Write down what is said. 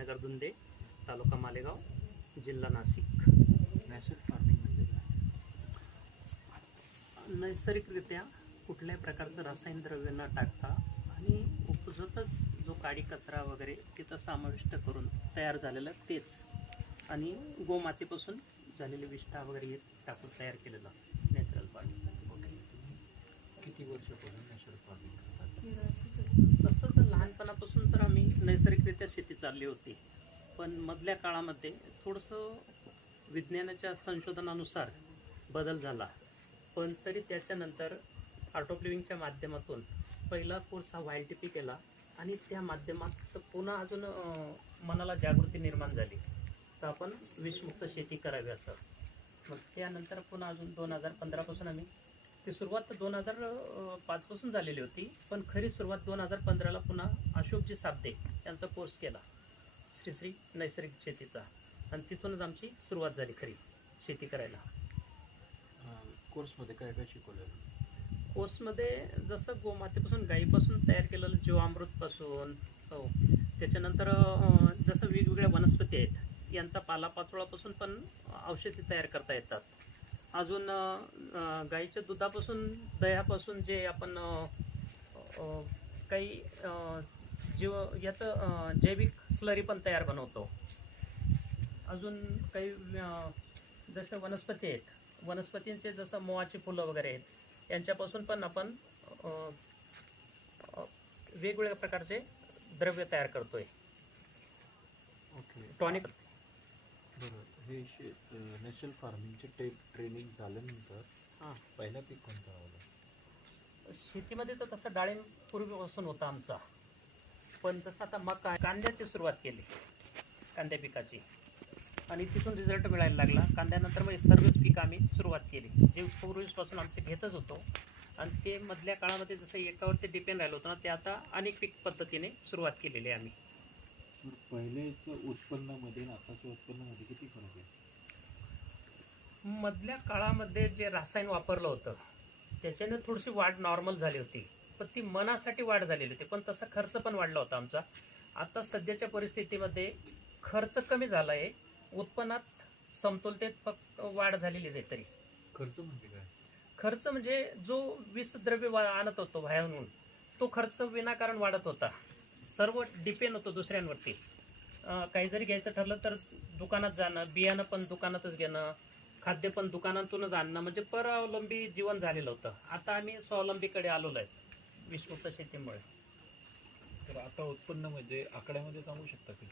साईनगर दुंदे, तालुका मालेगाव, जिल्हा Nashik. Natural farming म्हणजे काय? नैसर्गिकरित्या कुठल्याही प्रकारचं रसायन द्रव्य न टाकता आणि उपजतच जो काडी कचरा वगैरे तिथं समाविष्ट करून तयार झालेलं तेच, आणि गोमातेपासून झालेले विष्ठा वगैरे हे टाकून तयार केलेलं नॅचरल फार्मिंग. ओके, तुम्ही किती वर्षापासून नॅचरल फार्मिंग करतात? तसं तर लहानपणापासून तर आम्ही नैसर्गिकरित्या शेती चालली होती, पण मधल्या काळामध्ये थोडंसं विज्ञानाच्या संशोधनानुसार बदल झाला. पण तरी त्याच्यानंतर आर्ट ऑफ लिव्हिंगच्या माध्यमातून पहिला कोर्स हा YLTP केला आणि त्या माध्यमात पुन्हा अजून मनाला जागृती निर्माण झाली तर आपण विषमुक्त शेती करावी असं. मग त्यानंतर पुन्हा अजून 2015पासून आम्ही ती सुरुवात 2005 पासून झालेली होती, पण खरी सुरुवात 2015ला पुन्हा अशोकजी साबदे यांचा कोर्स केला श्री नैसर्गिक शेतीचा, आणि तिथूनच आमची सुरुवात झाली खरी शेती करायला. कोर्समध्ये काय काय शिकवलं? कोर्समध्ये जसं गोमातेपासून गाईपासून तयार केलेलं जीवामृतपासून, हो, त्याच्यानंतर जसं वेगवेगळ्या वनस्पती आहेत यांचा पालापाचोळापासून पण औषधी तयार करता येतात. अजून गाईच्या दुधापासून, दह्यापासून जे आपण काही याचं जैविक स्लरी पण तयार बनवतो. अजून काही जसं वनस्पती आहेत, वनस्पतींचे जसं मोहाची फुलं वगैरे आहेत यांच्यापासून पण आपण वेगवेगळ्या प्रकारचे द्रव्य तयार करतोय. Okay, tonic. बरोबर. हे नॅचरल फार्मिंगचे ट्रेनिंग झाल्यानंतर पहिला पीक कोणता लावला? शेतीमध्ये तर तसं डाळिंब पूर्वीपासून होता आमचा, पण जसं आता मका, कांद्याची सुरुवात केली, कांद्या पिकाची, आणि तिथून रिझल्ट मिळायला लागला. कांद्यानंतर मग सर्वच पिकं आम्ही सुरुवात केली जे पूर्वीपासून आमचे घेतच होतो, आणि ते मधल्या काळामध्ये जसं एकावरती डिपेंड राहिलं होतं ना, ते आता अनेक पीक पद्धतीने सुरुवात केलेली आहे आम्ही. पहिलेचं उत्पन्नामध्ये आणि आताच्या उत्पन्नामध्ये किती फरक आहे? मधल्या काळामध्ये जे रसायन वापरलं होतं त्याच्याने थोडीशी वाढ नॉर्मल झाली होती, पण ती मनासाठी वाढ झालेली होती, पण तसा खर्च पण वाढला होता आमचा. आता सध्याच्या परिस्थितीमध्ये खर्च कमी झाला आहे, उत्पन्नात समतोलतेत फक्त वाढ झालेलीच आहे. तरी खर्च म्हणजे काय? खर्च म्हणजे जो विषद्रव्य आणत होतो बाहेरून तो खर्च विनाकारण वाढत होता. सर्व डिपेंड होतं दुसऱ्यांवरतीच. काही जरी घ्यायचं ठरलं तर दुकानात जाणं, बियाणं पण दुकानातच घेणं, खाद्य पण दुकानातूनच आणणं, म्हणजे परावलंबी जीवन झालेलं होतं. आता आम्ही स्वावलंबीकडे आलेलो आहे विषमुक्त शेतीमुळे. तर आता उत्पन्नामध्ये आकड्यामध्ये सांगू शकता की